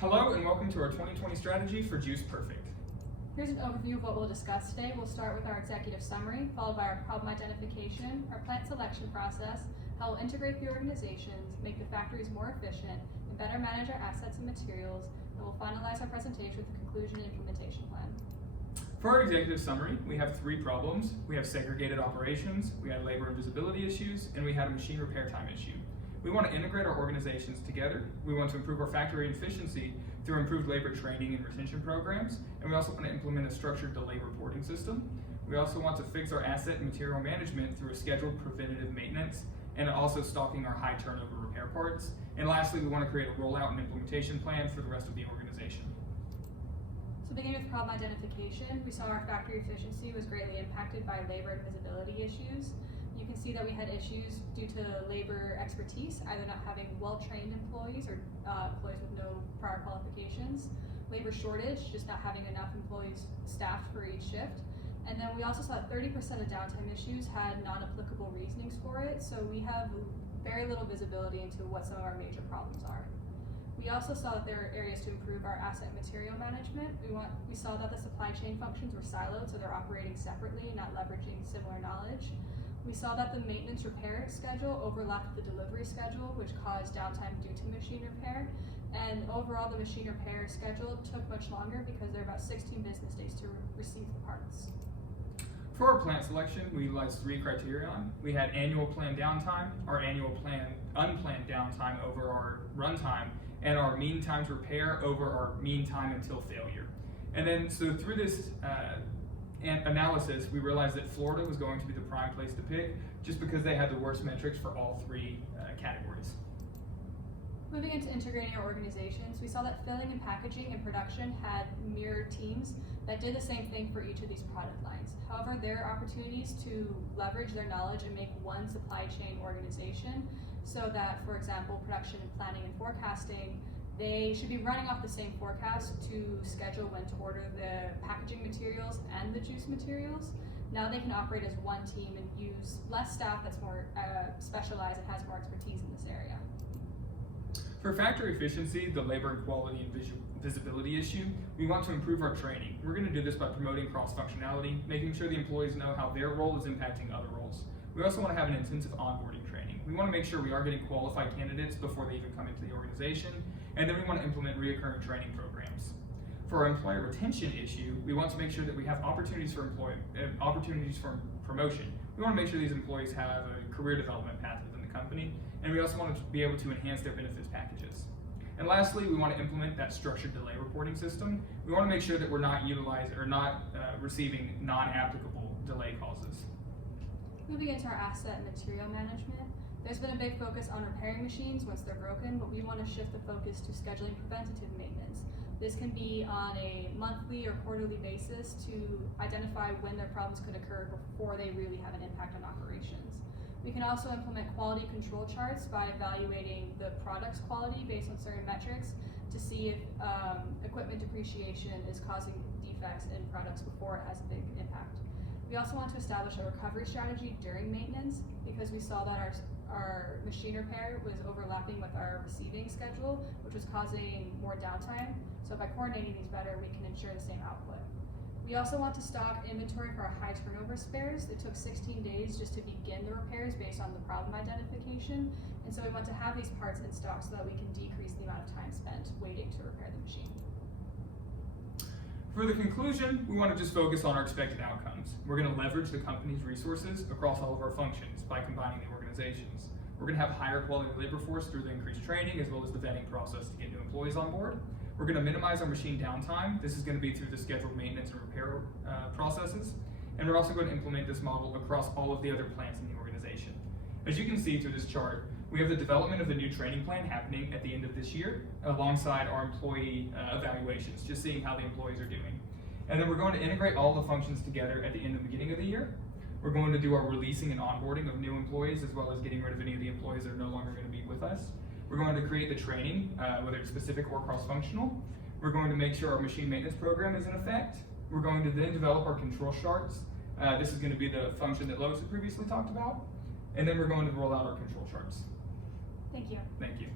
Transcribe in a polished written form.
Hello and welcome to our 2020 strategy for Juice Perfect. Here's an overview of what we'll discuss today. We'll start with our executive summary, followed by our problem identification, our plant selection process, how we'll integrate the organizations, make the factories more efficient, and better manage our assets and materials, and we'll finalize our presentation with the conclusion and implementation plan. For our executive summary, we have three problems. We have segregated operations, we had labor and visibility issues, and we had a machine repair time issue. We want to integrate our organizations together. We want to improve our factory efficiency through improved labor training and retention programs. And we also want to implement a structured delay reporting system. We also want to fix our asset and material management through a scheduled preventative maintenance and also stocking our high turnover repair parts. And lastly, we want to create a rollout and implementation plan for the rest of the organization. So beginning with problem identification, we saw our factory efficiency was greatly impacted by labor and visibility issues. You can see that we had issues due to labor expertise, either not having well-trained employees or employees with no prior qualifications, labor shortage, just not having enough employees staffed for each shift. And then we also saw that 30% of downtime issues had non-applicable reasonings for it, so we have very little visibility into what some of our major problems are. We also saw that there are areas to improve our asset material management. We saw that the supply chain functions were siloed, so they're operating separately, not leveraging similar knowledge. We saw that the maintenance repair schedule overlapped with the delivery schedule, which caused downtime due to machine repair. And overall, the machine repair schedule took much longer because there are about 16 business days to receive the parts. For our plant selection, we utilized three criteria. We had annual planned downtime, our annual unplanned downtime over our runtime, and our mean time to repair over our mean time until failure. And then, so through this analysis, we realized that Florida was going to be the prime place to pick just because they had the worst metrics for all three categories. Moving into integrating our organizations, we saw that filling and packaging and production had mirrored teams that did the same thing for each of these product lines. However, there are opportunities to leverage their knowledge and make one supply chain organization so that, for example, production and planning and forecasting, they should be running off the same forecast to schedule when to order the packaging materials and the juice materials. Now they can operate as one team and use less staff that's more specialized and has more expertise in this area. For factory efficiency, the labor and quality and visibility issue, we want to improve our training. We're going to do this by promoting cross-functionality, making sure the employees know how their role is impacting other roles. We also want to have an intensive onboarding training. We want to make sure we are getting qualified candidates before they even come into the organization, and then we want to implement reoccurring training programs. For our employee retention issue, we want to make sure that we have opportunities for promotion. We want to make sure these employees have a career development path within the company, and we also want to be able to enhance their benefits packages. And lastly, we want to implement that structured delay reporting system. We want to make sure that we're not receiving non-applicable delay causes. Moving into our asset and material management, there's been a big focus on repairing machines once they're broken, but we want to shift the focus to scheduling preventative maintenance. This can be on a monthly or quarterly basis to identify when their problems could occur before they really have an impact on operations. We can also implement quality control charts by evaluating the product's quality based on certain metrics to see if equipment depreciation is causing defects in products before it has a big impact. We also want to establish a recovery strategy during maintenance because we saw that our machine repair was overlapping with our receiving schedule, which was causing more downtime. So by coordinating these better, we can ensure the same output. We also want to stock inventory for our high turnover spares. It took 16 days just to begin the repairs based on the problem identification. And so we want to have these parts in stock so that we can decrease the amount of time spent waiting to repair the machine. For the conclusion, we want to just focus on our expected outcomes. We're going to leverage the company's resources across all of our functions by combining the organizations. We're going to have higher quality labor force through the increased training as well as the vetting process to get new employees on board. We're going to minimize our machine downtime. This is going to be through the scheduled maintenance and repair processes. And we're also going to implement this model across all of the other plants in the organization. As you can see through this chart, we have the development of the new training plan happening at the end of this year alongside our employee evaluations, just seeing how the employees are doing. And then we're going to integrate all the functions together at the end and beginning of the year. We're going to do our releasing and onboarding of new employees as well as getting rid of any of the employees that are no longer going to be with us. We're going to create the training, whether it's specific or cross-functional. We're going to make sure our machine maintenance program is in effect. We're going to then develop our control charts. This is going to be the function that Lois had previously talked about. And then we're going to roll out our control charts. Thank you. Thank you.